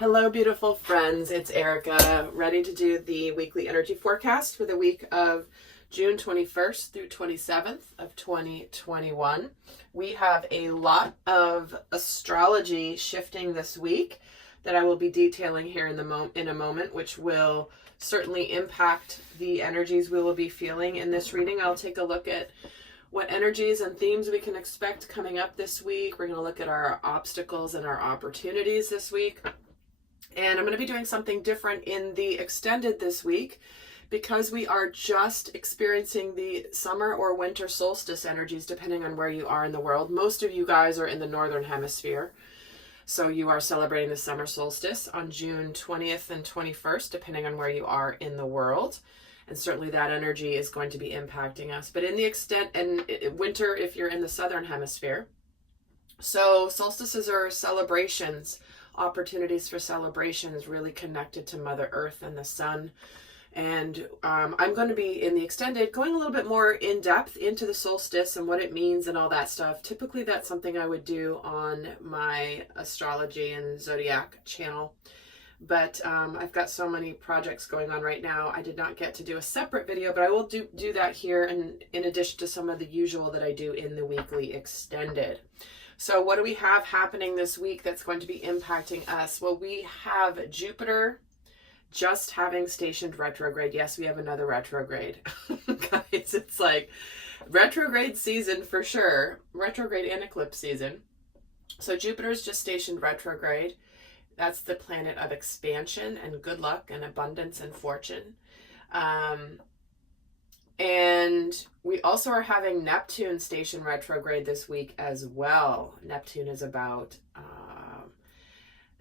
Hello, beautiful friends. It's Erica, ready to do the weekly energy forecast for the week of June 21st through 27th of 2021. We have a lot of astrology shifting this week that I will be detailing here in a moment, which will certainly impact the energies we will be feeling in this reading. I'll take a look at what energies and themes we can expect coming up this week. We're going to look at our obstacles and our opportunities this week. And I'm going to be doing something different in the extended this week because we are just experiencing the summer or winter solstice energies depending on where you are in the world. Most of you guys are in the northern hemisphere, so you are celebrating the summer solstice on June 20th and 21st depending on where you are in the world. And certainly that energy is going to be impacting us. But in the extent and winter if you're in the southern hemisphere. So solstices are celebrations, opportunities for celebrations really connected to Mother Earth and the sun. And I'm going to be in the extended going a little bit more in depth into the solstice and what it means and all that stuff. Typically that's something I would do on my astrology and zodiac channel. But I've got so many projects going on right now. I did not get to do a separate video, but I will do that here and in addition to some of the usual that I do in the weekly extended. So what do we have happening this week that's going to be impacting us? Well, we have Jupiter just having stationed retrograde. Yes, we have another retrograde. Guys, it's like retrograde season for sure. Retrograde and eclipse season. So Jupiter's just stationed retrograde. That's the planet of expansion and good luck and abundance and fortune. And we also are having Neptune station retrograde this week as well. Neptune is about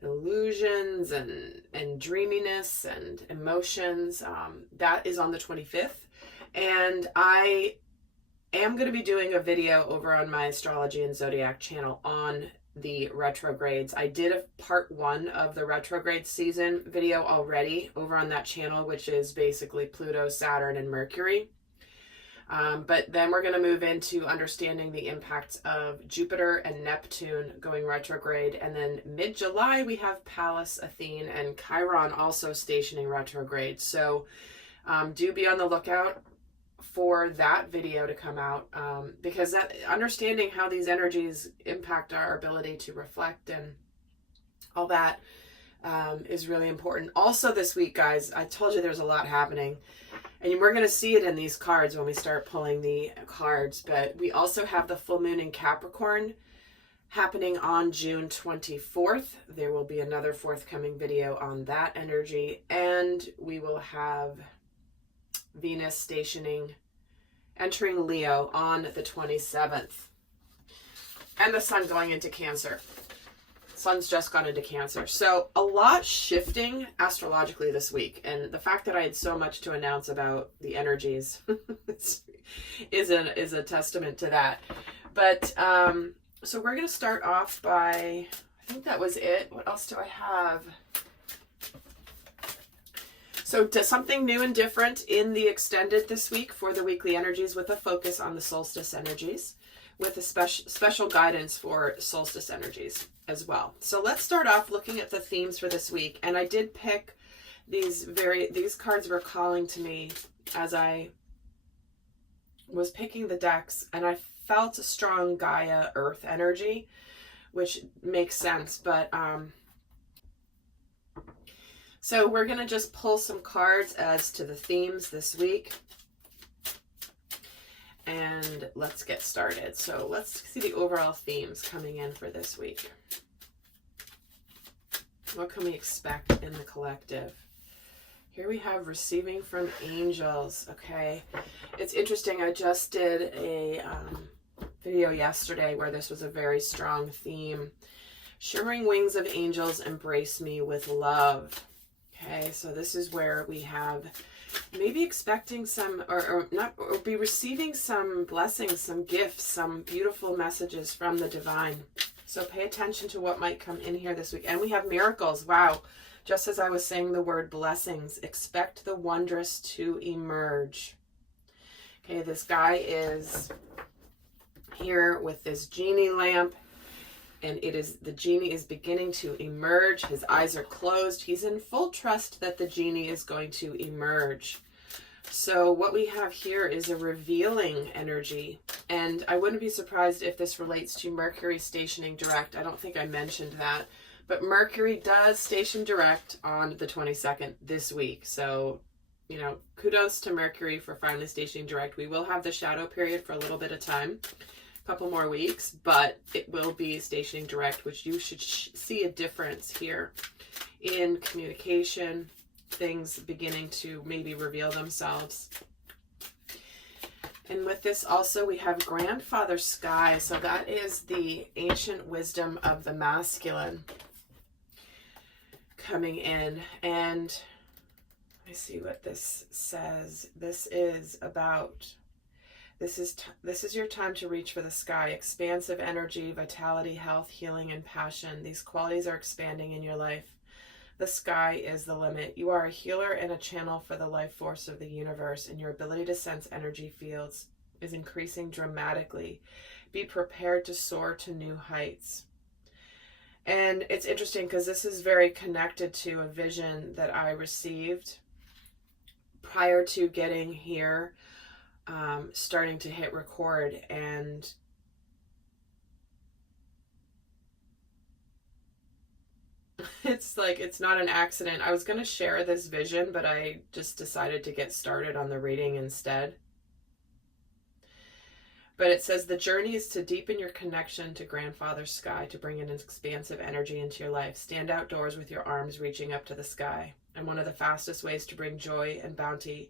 illusions and dreaminess and emotions. That is on the 25th. And I am going to be doing a video over on my astrology and zodiac channel on the retrogrades. I did a part 1 of the retrograde season video already over on that channel, which is basically Pluto, Saturn, and Mercury. But then we're going to move into understanding the impacts of Jupiter and Neptune going retrograde. And then mid-July, we have Pallas, Athene, and Chiron also stationing retrograde. So do be on the lookout for that video to come out because that understanding how these energies impact our ability to reflect and all that is really important. Also this week, guys, I told you there's a lot happening. And we're going to see it in these cards when we start pulling the cards. But we also have the full moon in Capricorn happening on June 24th. There will be another forthcoming video on that energy. And we will have Venus stationing, entering Leo on the 27th. And the sun going into Cancer. Sun's just gone into Cancer. So a lot shifting astrologically this week. And the fact that I had so much to announce about the energies is a testament to that. But so we're going to start off by, I think that was it. What else do I have? So to something new and different in the extended this week for the weekly energies with a focus on the solstice energies with a special guidance for solstice energies as well. So let's start off looking at the themes for this week. And I did pick these cards were calling to me as I was picking the decks, and I felt a strong Gaia Earth energy, which makes sense. But so we're going to just pull some cards as to the themes this week. And let's get started. So let's see the overall themes coming in for this week. What can we expect in the collective? Here we have receiving from angels. Okay. It's interesting. I just did a video yesterday where this was a very strong theme. Shimmering wings of angels embrace me with love. Okay. So this is where we have maybe expecting some or be receiving some blessings, some gifts, some beautiful messages from the divine. So pay attention to what might come in here this week. And we have miracles. Wow. Just as I was saying the word blessings, expect the wondrous to emerge. Okay, this guy is here with this genie lamp. And the genie is beginning to emerge. His eyes are closed. He's in full trust that the genie is going to emerge. So what we have here is a revealing energy. And I wouldn't be surprised if this relates to Mercury stationing direct. I don't think I mentioned that. But Mercury does station direct on the 22nd this week. So, you know, kudos to Mercury for finally stationing direct. We will have the shadow period for a little bit of time, a couple more weeks, but it will be stationing direct, which you should see a difference here in communication, things beginning to maybe reveal themselves. And with this also we have Grandfather Sky. So that is the ancient wisdom of the masculine coming in. And I see what this says. This is your time to reach for the sky. Expansive energy, vitality, health, healing, and passion. These qualities are expanding in your life. The sky is the limit. You are a healer and a channel for the life force of the universe, and your ability to sense energy fields is increasing dramatically. Be prepared to soar to new heights. And it's interesting because this is very connected to a vision that I received prior to getting here, starting to hit record. And it's like, it's not an accident. I was going to share this vision, but I just decided to get started on the reading instead. But it says, the journey is to deepen your connection to Grandfather Sky, to bring an expansive energy into your life. Stand outdoors with your arms reaching up to the sky. And one of the fastest ways to bring joy and bounty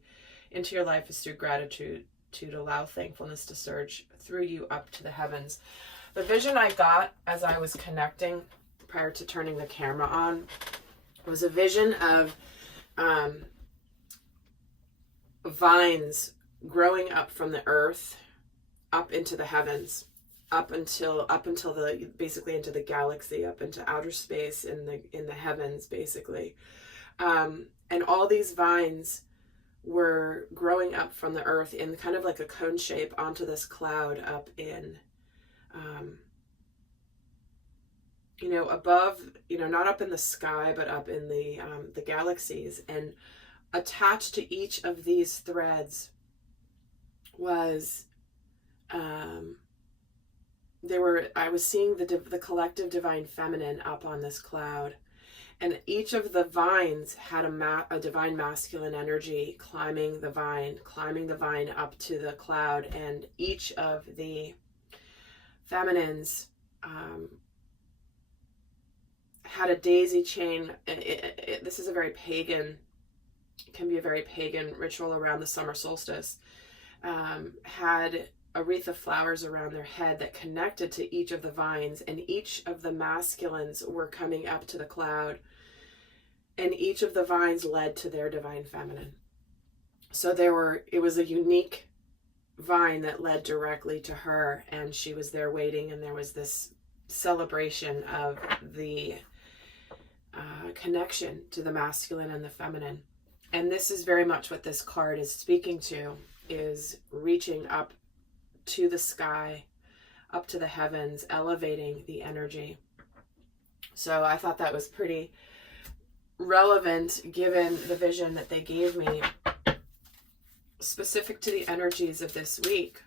into your life is through gratitude, to allow thankfulness to surge through you up to the heavens. The vision I got as I was connecting prior to turning the camera on was a vision of vines growing up from the earth up into the heavens, up until the, basically into the galaxy, up into outer space, in the heavens, basically. And all these vines were growing up from the earth in kind of like a cone shape onto this cloud up in, you know, above, you know, not up in the sky, but up in the galaxies. And attached to each of these threads was, I was seeing the collective divine feminine up on this cloud, and each of the vines had a divine masculine energy climbing the vine up to the cloud. And each of the feminines had a daisy chain. This is a very pagan, can be a very pagan ritual around the summer solstice. Had a wreath of flowers around their head that connected to each of the vines, and each of the masculines were coming up to the cloud, and each of the vines led to their divine feminine. So it was a unique vine that led directly to her, and she was there waiting, and there was this celebration of the connection to the masculine and the feminine. And this is very much what this card is speaking to, is reaching up to the sky, up to the heavens, elevating the energy. So I thought that was pretty relevant given the vision that they gave me, specific to the energies of this week.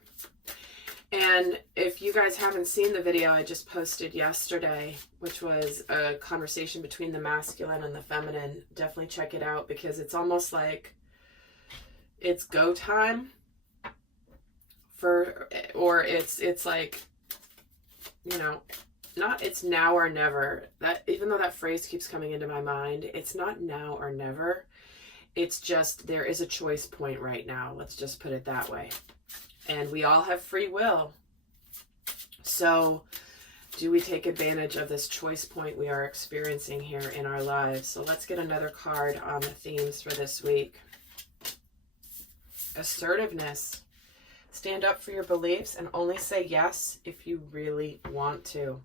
And if you guys haven't seen the video I just posted yesterday, which was a conversation between the masculine and the feminine, definitely check it out, because it's almost like it's go time. Or it's like, you know, not it's now or never. That, even though that phrase keeps coming into my mind, it's not now or never. It's just, there is a choice point right now. Let's just put it that way. And we all have free will. So do we take advantage of this choice point we are experiencing here in our lives? So let's get another card on the themes for this week. Assertiveness. Stand up for your beliefs and only say yes if you really want to.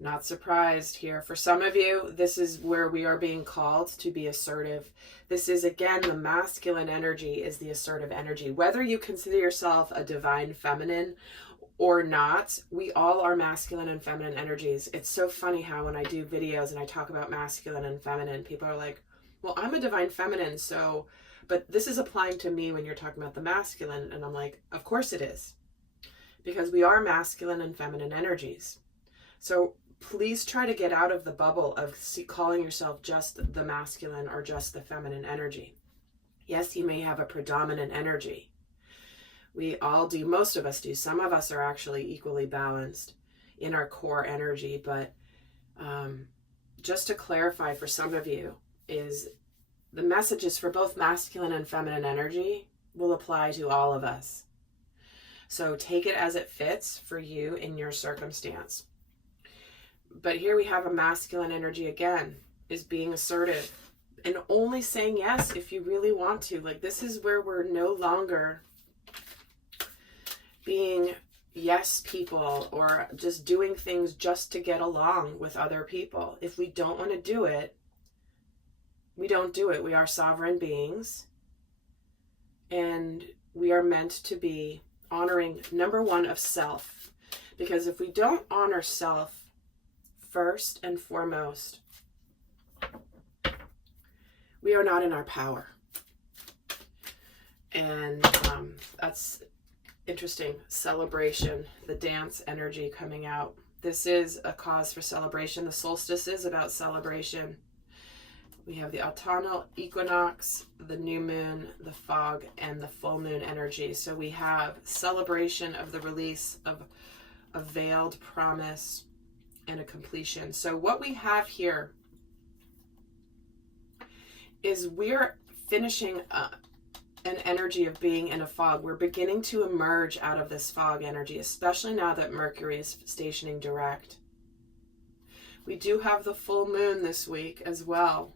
Not surprised here. For some of you, this is where we are being called to be assertive. This is, again, the masculine energy is the assertive energy. Whether you consider yourself a divine feminine or not, we all are masculine and feminine energies. It's so funny how when I do videos and I talk about masculine and feminine, people are like, well, I'm a divine feminine, so, but this is applying to me when you're talking about the masculine. And I'm like, of course it is, because we are masculine and feminine energies. So please try to get out of the bubble of calling yourself just the masculine or just the feminine energy. Yes, you may have a predominant energy. We all do, most of us do. Some of us are actually equally balanced in our core energy, but just to clarify for some of you is the messages for both masculine and feminine energy will apply to all of us. So take it as it fits for you in your circumstance. But here we have a masculine energy again, is being assertive and only saying yes if you really want to. Like, this is where we're no longer being yes people or just doing things just to get along with other people. If we don't want to do it, we don't do it. We are sovereign beings, and we are meant to be honoring number one of self. Because if we don't honor self first and foremost, we are not in our power. And that's interesting. Celebration, the dance energy coming out. This is a cause for celebration. The solstice is about celebration. We have the autumnal equinox, the new moon, the fog, and the full moon energy. So we have celebration of the release of a veiled promise and a completion. So what we have here is we're finishing an energy of being in a fog. We're beginning to emerge out of this fog energy, especially now that Mercury is stationing direct. We do have the full moon this week as well.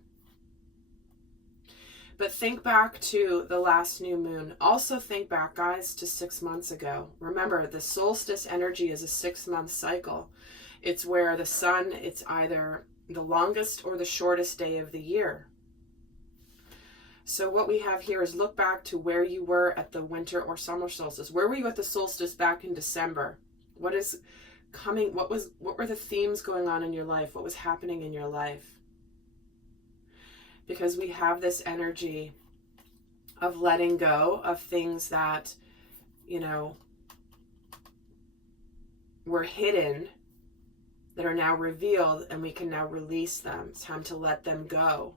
But think back to the last new moon. Also think back, guys, to 6 months ago. Remember, the solstice energy is a 6-month cycle. It's where the sun, it's either the longest or the shortest day of the year. So what we have here is look back to where you were at the winter or summer solstice. Where were you at the solstice back in December? What is coming? What were the themes going on in your life? What was happening in your life? Because we have this energy of letting go of things that, you know, were hidden, that are now revealed, and we can now release them. It's time to let them go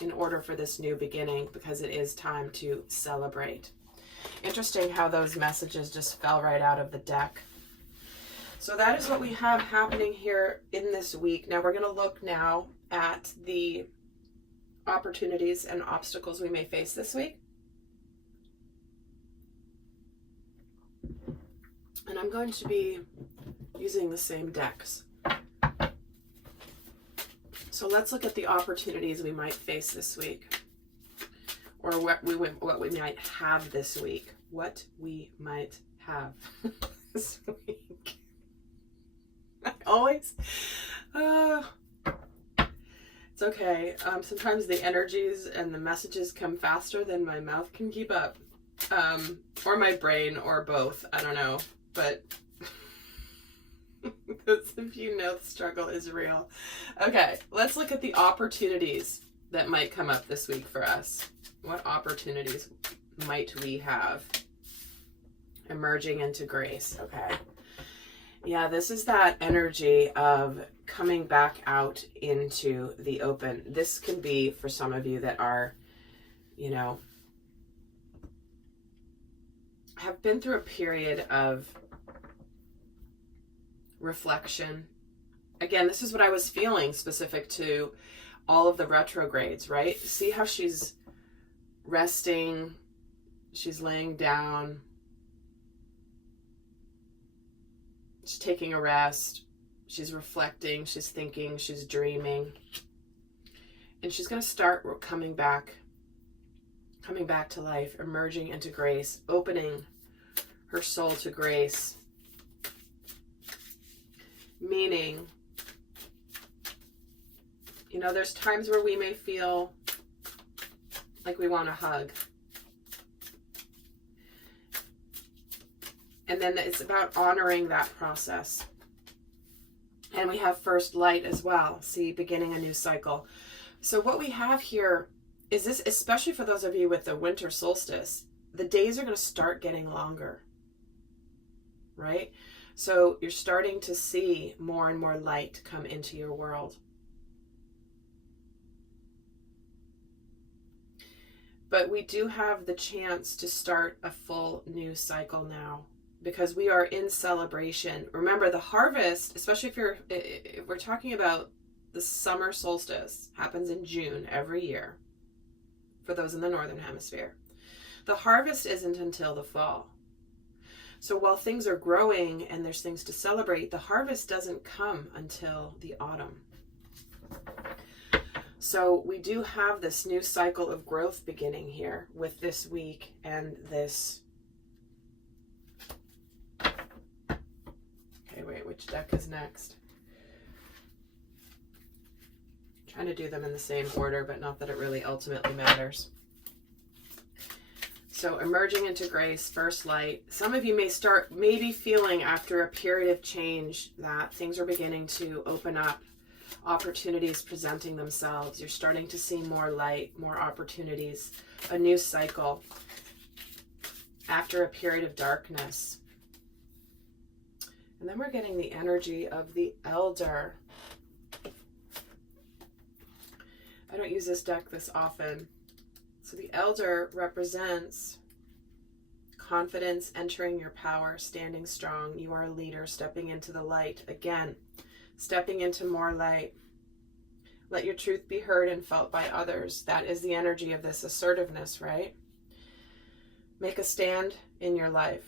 in order for this new beginning, because it is time to celebrate. Interesting how those messages just fell right out of the deck. So that is what we have happening here in this week. Now we're going to look now at the opportunities and obstacles we may face this week. And I'm going to be using the same decks. So let's look at the opportunities we might face this week, or what we might have this week. What we might have this week. I always, it's okay. Sometimes the energies and the messages come faster than my mouth can keep up, or my brain, or both. I don't know, but because if you know, the struggle is real. Okay, let's look at the opportunities that might come up this week for us. What opportunities might we have? Emerging into grace. Okay. Yeah, this is that energy of coming back out into the open. This can be for some of you that are, you know, have been through a period of reflection. Again, this is what I was feeling specific to all of the retrogrades, right? See how she's resting, she's laying down, she's taking a rest, she's reflecting, she's thinking, she's dreaming. And she's going to start coming back to life, emerging into grace, opening her soul to grace. Meaning, you know, there's times where we may feel like we want a hug. And then it's about honoring that process. And we have first light as well. See, beginning a new cycle. So what we have here is this, especially for those of you with the winter solstice, the days are going to start getting longer, right? So you're starting to see more and more light come into your world. But we do have the chance to start a full new cycle now, because we are in celebration. Remember, the harvest, especially if we're talking about the summer solstice, happens in June every year for those in the northern hemisphere. The harvest isn't until the fall. So while things are growing and there's things to celebrate, the harvest doesn't come until the autumn. So we do have this new cycle of growth beginning here with this week and this. Okay, wait, which deck is next? I'm trying to do them in the same order, but not that it really ultimately matters. So emerging into grace, first light. Some of you may start maybe feeling after a period of change that things are beginning to open up, opportunities presenting themselves. You're starting to see more light, more opportunities, a new cycle after a period of darkness. And then we're getting the energy of the elder. I don't use this deck this often. So the elder represents confidence, entering your power, standing strong. You are a leader, stepping into the light. Again, stepping into more light. Let your truth be heard and felt by others. That is the energy of this assertiveness, right? Make a stand in your life.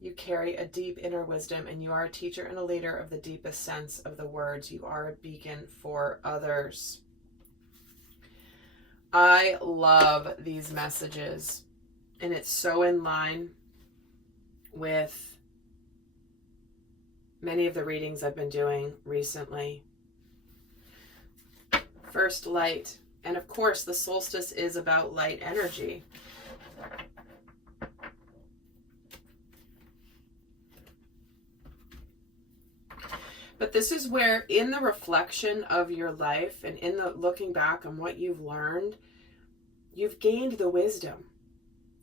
You carry a deep inner wisdom, and you are a teacher and a leader of the deepest sense of the words. You are a beacon for others. I love these messages, and it's so in line with many of the readings I've been doing recently. First light, and of course the solstice is about light energy. But this is where, in the reflection of your life and in the looking back on what you've learned, you've gained the wisdom.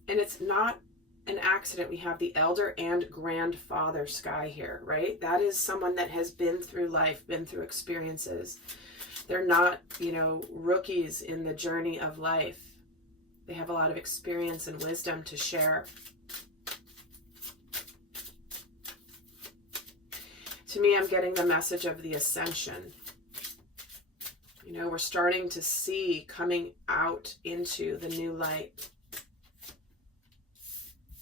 And it's not an accident we have the elder and grandfather sky here, right? That is someone that has been through life, been through experiences. They're not, rookies in the journey of life. They have a lot of experience and wisdom to share. To me, I'm getting the message of the ascension. We're starting to see coming out into the new light.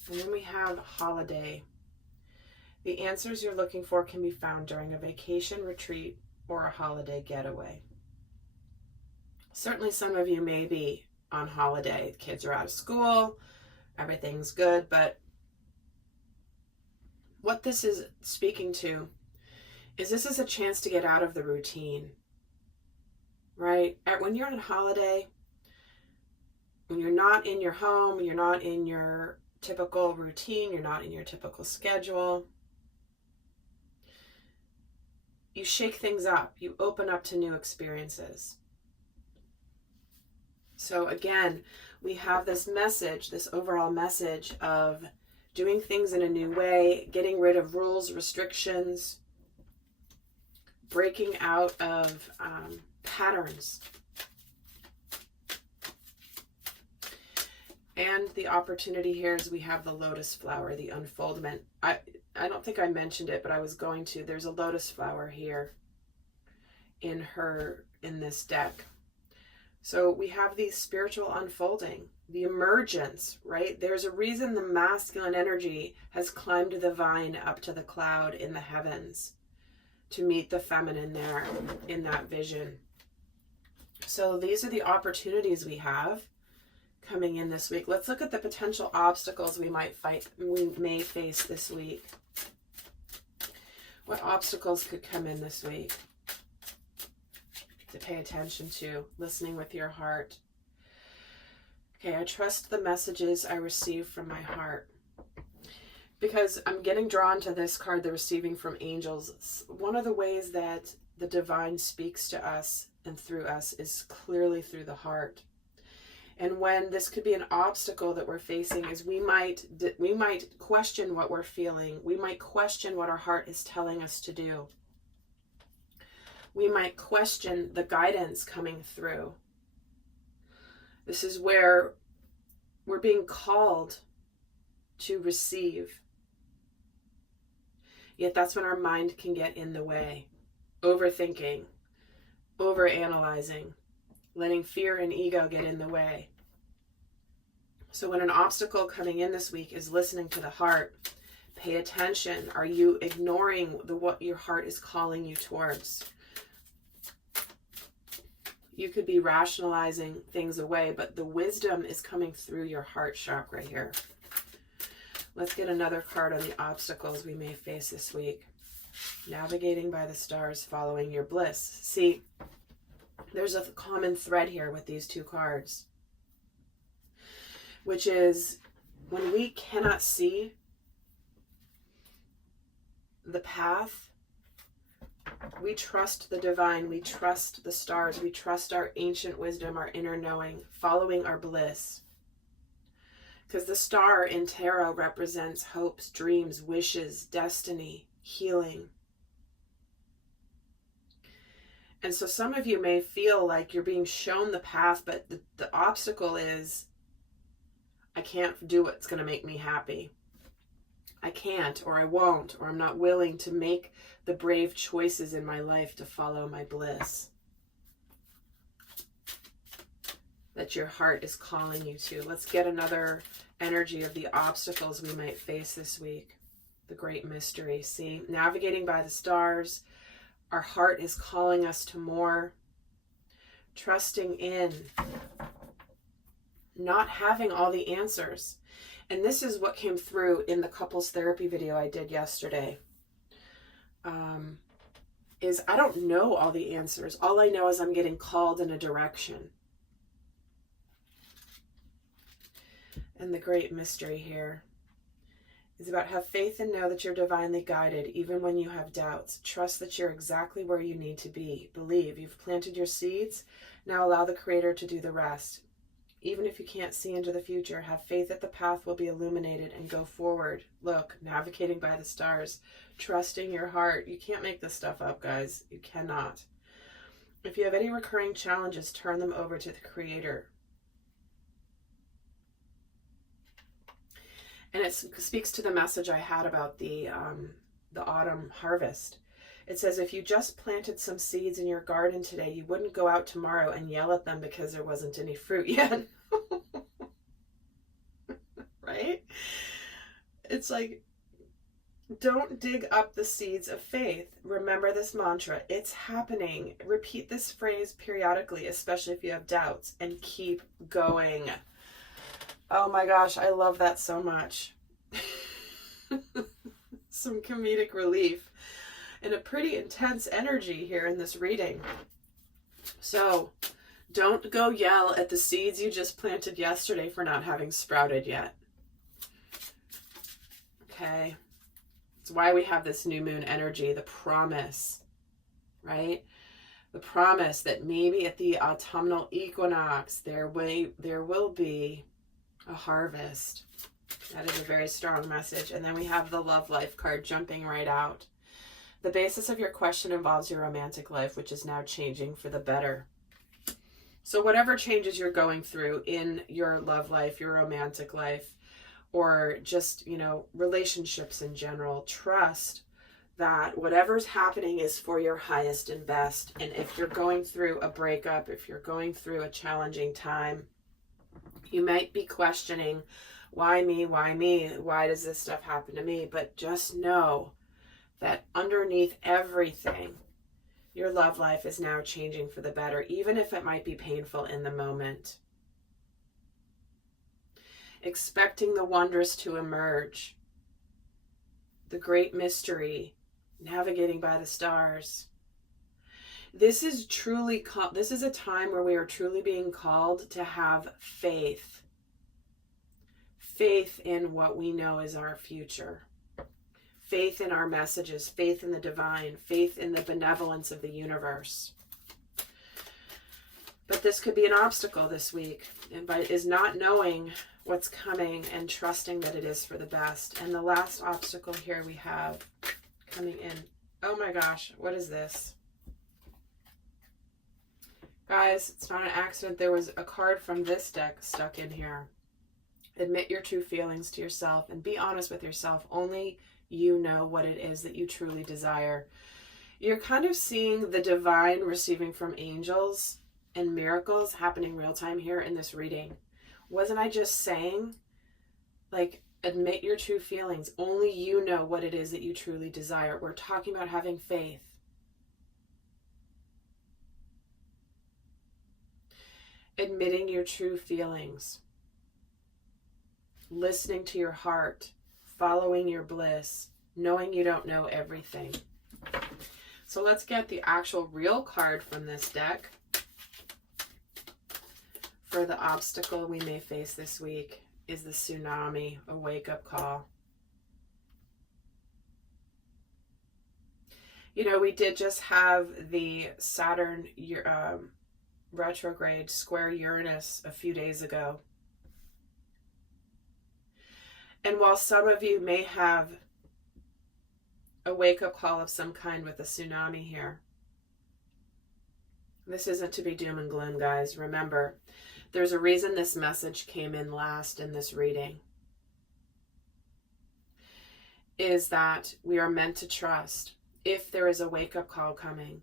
And then we have holiday. The answers you're looking for can be found during a vacation retreat or a holiday getaway. Certainly some of you may be on holiday. The kids are out of school, everything's good, but what this is speaking to is this is a chance to get out of the routine, right? When you're on holiday, when you're not in your home, you're not in your typical routine, you're not in your typical schedule, you shake things up, you open up to new experiences. So again, we have this message, this overall message of doing things in a new way, getting rid of rules, restrictions, breaking out of patterns. And the opportunity here is we have the lotus flower, the unfoldment. I don't think I mentioned it, but I was going to. There's a lotus flower here in this deck. So we have the spiritual unfolding, the emergence, right? There's a reason the masculine energy has climbed the vine up to the cloud in the heavens to meet the feminine there in that vision. So these are the opportunities we have coming in this week. Let's look at the potential obstacles we may face this week. What obstacles could come in this week to pay attention to, listening with your heart? Okay, I trust the messages I receive from my heart. because I'm getting drawn to this card, the receiving from angels. One of the ways that the divine speaks to us and through us is clearly through the heart. And when this could be an obstacle that we're facing, is we might question what we're feeling. We might question what our heart is telling us to do. We might question the guidance coming through. This is where we're being called to receive. Yet that's when our mind can get in the way. Overthinking, overanalyzing, letting fear and ego get in the way. So when an obstacle coming in this week is listening to the heart, pay attention. Are you ignoring what your heart is calling you towards? You could be rationalizing things away, but the wisdom is coming through your heart chakra here. Let's get another card on the obstacles we may face this week. Navigating by the stars, following your bliss. See, there's a common thread here with these two cards, which is when we cannot see the path, we trust the divine, we trust the stars, we trust our ancient wisdom, our inner knowing, following our bliss. Because the star in tarot represents hopes, dreams, wishes, destiny, healing. And so some of you may feel like you're being shown the path, but the obstacle is, I can't do what's going to make me happy. I can't, or I won't, or I'm not willing to make the brave choices in my life to follow my bliss that your heart is calling you to. Let's get another energy of the obstacles we might face this week. The great mystery. See, navigating by the stars, our heart is calling us to more. Trusting in, not having all the answers. And this is what came through in the couples therapy video I did yesterday. Is I don't know all the answers. All I know is I'm getting called in a direction. And the great mystery here is about have faith and know that you're divinely guided even when you have doubts. Trust that you're exactly where you need to be. Believe you've planted your seeds. Now allow the Creator to do the rest. Even if you can't see into the future, have faith that the path will be illuminated and go forward. Look, navigating by the stars, trusting your heart. You can't make this stuff up, guys. You cannot. If you have any recurring challenges, turn them over to the Creator. And it speaks to the message I had about the autumn harvest. It says, if you just planted some seeds in your garden today, you wouldn't go out tomorrow and yell at them because there wasn't any fruit yet. Right? It's like, don't dig up the seeds of faith. Remember this mantra. It's happening. Repeat this phrase periodically, especially if you have doubts, and keep going. Oh my gosh, I love that so much. Some comedic relief and a pretty intense energy here in this reading. So don't go yell at the seeds you just planted yesterday for not having sprouted yet. Okay. It's why we have this new moon energy, the promise, right? The promise that maybe at the autumnal equinox, there will be a harvest. That is a very strong message. And then we have the love life card jumping right out. The basis of your question involves your romantic life, which is now changing for the better. So whatever changes you're going through in your love life, your romantic life, or just, relationships in general, trust that whatever's happening is for your highest and best. And if you're going through a breakup, if you're going through a challenging time, you might be questioning, why me? Why me? Why does this stuff happen to me? But just know that underneath everything, your love life is now changing for the better, even if it might be painful in the moment. Expecting the wondrous to emerge. The great mystery, navigating by the stars. This is a time where we are truly being called to have faith. Faith in what we know is our future. faith in our messages, faith in the divine, faith in the benevolence of the universe. But this could be an obstacle this week, and is not knowing what's coming and trusting that it is for the best. And the last obstacle here we have coming in. Oh my gosh, what is this? Guys, it's not an accident. There was a card from this deck stuck in here. Admit your true feelings to yourself and be honest with yourself. Only you know what it is that you truly desire. You're kind of seeing the divine receiving from angels and miracles happening real time here in this reading. Wasn't I just saying, like, admit your true feelings. Only you know what it is that you truly desire. We're talking about having faith. Admitting your true feelings. Listening to your heart. Following your bliss. Knowing you don't know everything. So let's get the actual real card from this deck for the obstacle we may face this week is the Tsunami, a wake-up call. You know, we did just have the Saturn retrograde square Uranus a few days ago. And while some of you may have a wake-up call of some kind with a tsunami here, this isn't to be doom and gloom, guys. Remember, there's a reason this message came in last in this reading. Is that we are meant to trust if there is a wake-up call coming.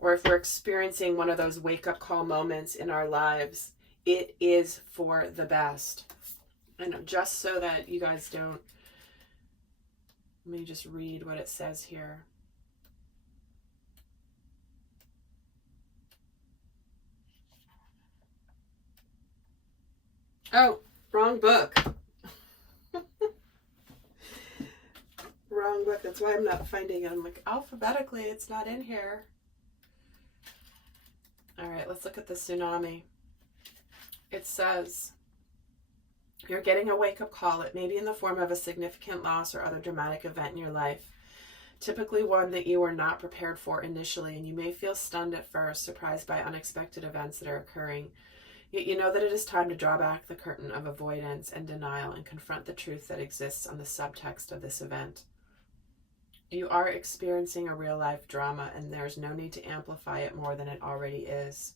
Or if we're experiencing one of those wake-up call moments in our lives, it is for the best. And just so that you guys don't, let me just read what it says here. Oh, wrong book. Wrong book. That's why I'm not finding it. I'm like, alphabetically, it's not in here. All right, let's look at the tsunami. It says, you're getting a wake-up call. It may be in the form of a significant loss or other dramatic event in your life. Typically one that you were not prepared for initially, and you may feel stunned at first, surprised by unexpected events that are occurring. Yet you know that it is time to draw back the curtain of avoidance and denial and confront the truth that exists on the subtext of this event. You are experiencing a real-life drama, and there's no need to amplify it more than it already is.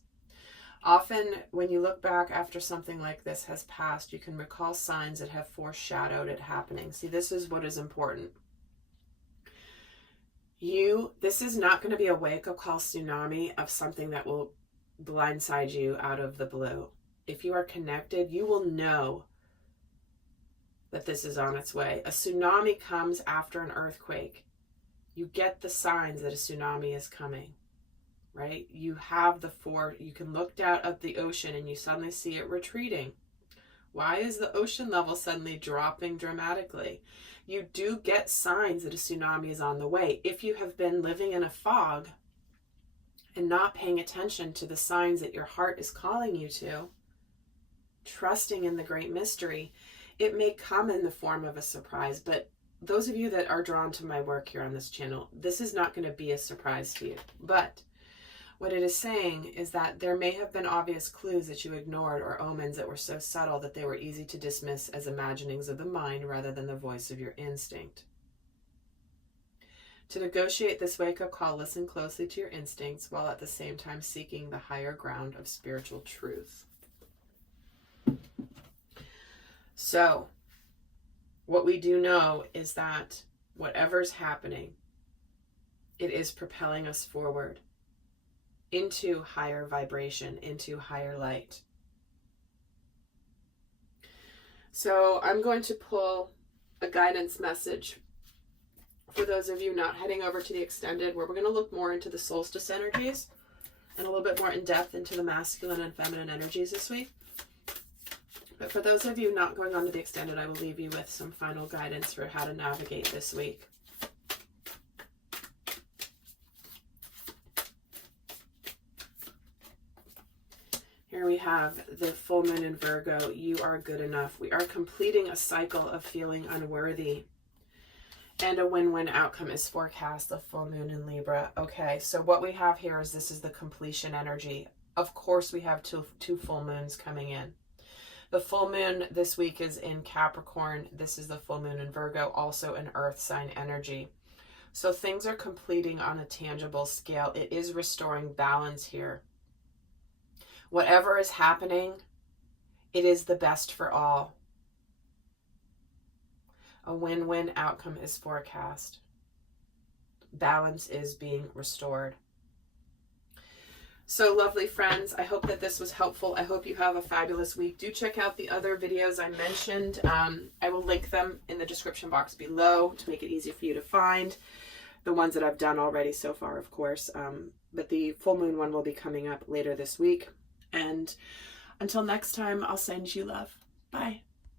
Often, when you look back after something like this has passed, you can recall signs that have foreshadowed it happening. See, this is what is important. This is not going to be a wake-up call tsunami of something that will blindside you out of the blue. If you are connected, you will know that this is on its way. A tsunami comes after an earthquake. You get the signs that a tsunami is coming, right? You have you can look down at the ocean and you suddenly see it retreating. Why is the ocean level suddenly dropping dramatically? You do get signs that a tsunami is on the way. If you have been living in a fog and not paying attention to the signs that your heart is calling you to, trusting in the great mystery, it may come in the form of a surprise. But those of you that are drawn to my work here on this channel, this is not going to be a surprise to you. But what it is saying is that there may have been obvious clues that you ignored or omens that were so subtle that they were easy to dismiss as imaginings of the mind rather than the voice of your instinct. To negotiate this wake-up call, listen closely to your instincts while at the same time seeking the higher ground of spiritual truth. So, what we do know is that whatever's happening, it is propelling us forward into higher vibration, into higher light. So, I'm going to pull a guidance message for those of you not heading over to the extended, where we're going to look more into the solstice energies and a little bit more in depth into the masculine and feminine energies this week. But for those of you not going on to the extended, I will leave you with some final guidance for how to navigate this week. Here we have the full moon in Virgo. You are good enough. We are completing a cycle of feeling unworthy. And a win-win outcome is forecast, the full moon in Libra. Okay, so what we have here is this is the completion energy. Of course, we have two full moons coming in. The full moon this week is in Capricorn. This is the full moon in Virgo, also an earth sign energy. So things are completing on a tangible scale. It is restoring balance here. Whatever is happening, it is the best for all. A win-win outcome is forecast. Balance is being restored. So lovely friends, I hope that this was helpful. I hope you have a fabulous week. Do check out the other videos I mentioned. I will link them in the description box below to make it easy for you to find. The ones that I've done already so far, of course. But the full moon one will be coming up later this week. And until next time, I'll send you love. Bye.